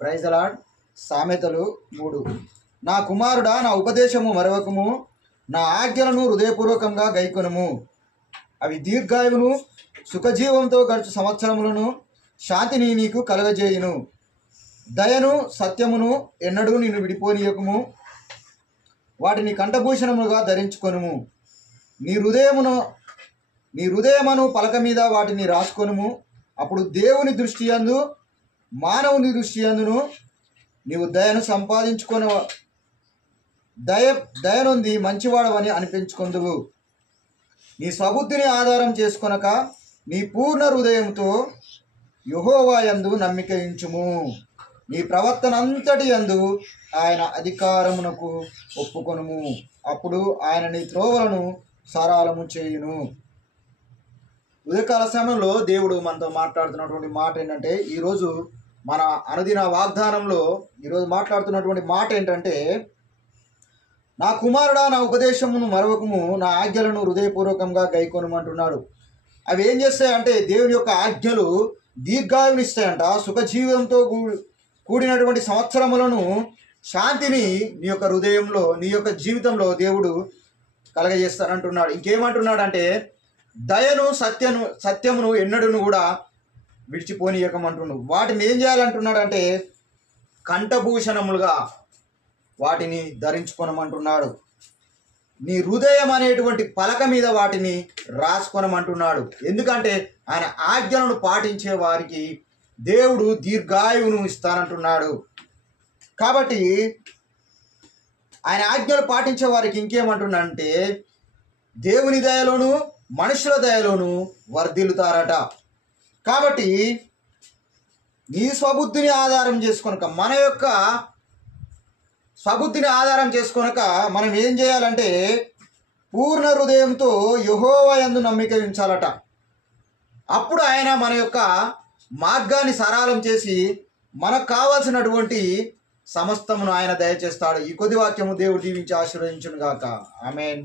Praise the lord. సామెతలు 3. నా కుమారుడా, నా ఉపదేశము మరవకము, నా ఆజ్ఞలను హృదయపూర్వకంగా గైకొనుము. అవి దీర్ఘాయువును, సుఖజీవంతో గడుచు సంవత్సరములను, శాంతిని నీకు కలగజేయును. దయను సత్యమును ఎన్నడూ నిన్ను విడిపోనీయకము. వాటిని కంఠభూషణములుగా ధరించుకొనుము. నీ హృదయమును పలక మీద వాటిని రాసుకొనుము. అప్పుడు దేవుని దృష్టి యందు మానవుని దృష్టి యందును నీవు దయను సంపాదించుకొన దయనుంది మంచివాడవని అనిపించుకొందువు. నీ స్వబుద్ధిని ఆధారం చేసుకొనక నీ పూర్ణ హృదయంతో యెహోవా యందు నమ్మిక ఉంచుము. నీ ప్రవర్తనంతటి యందు ఆయన అధికారమునకు ఒప్పుకొనుము. అప్పుడు ఆయన నీ త్రోవలను సరళము చేయును. ఉదయకాల సమయంలో దేవుడు మనతో మాట్లాడుతున్నటువంటి మాట ఏంటంటే, ఈరోజు మన అనుదిన వాగ్దానంలో ఈరోజు మాట్లాడుతున్నటువంటి మాట ఏంటంటే, నా కుమారుడా, నా ఉపదేశమును మరవకము, నా ఆజ్ఞలను హృదయపూర్వకంగా గైకొనుమంటున్నాడు. అవి ఏం చేస్తాయంటే, దేవుని యొక్క ఆజ్ఞలు దీర్ఘాయునిస్తాయంట, సుఖజీవంతో కూడినటువంటి సంవత్సరములను, శాంతిని నీ యొక్క హృదయంలో, నీ యొక్క జీవితంలో దేవుడు కలగజేస్తానంటున్నాడు. ఇంకేమంటున్నాడంటే, దయను సత్యమును ఎన్నడూను కూడా విడిచిపోనీయకమంటున్నాడు. వాటిని ఏం చేయాలంటున్నాడంటే, కంఠభూషణములుగా వాటిని ధరించుకొనమంటున్నాడు. నీ హృదయం అనేటువంటి పలక మీద వాటిని రాసుకొనమంటున్నాడు. ఎందుకంటే ఆయన ఆజ్ఞలను పాటించే వారికి దేవుడు దీర్ఘాయువును ఇస్తానంటున్నాడు. కాబట్టి ఆయన ఆజ్ఞలు పాటించే వారికి ఇంకేమంటున్నాడంటే, దేవుని దయలోను మనుషుల దయలోను వర్ధిల్లుతారట. కాబట్టి నీ స్వబుద్ధిని ఆధారం చేసుకొనక, మన యొక్క స్వబుద్ధిని ఆధారం చేసుకొనక మనం ఏం చేయాలంటే, పూర్ణ హృదయంతో యెహోవా యందు నమ్మిక ఉంచాలట. అప్పుడు ఆయన మన యొక్క మార్గాన్ని సరళం చేసి మనకు కావాల్సినటువంటి సమస్తమును ఆయన దయచేస్తాడు. ఈ కొద్ది వాక్యము దేవుడు దీవించి ఆశీర్వదించును గాక. ఆమేన్.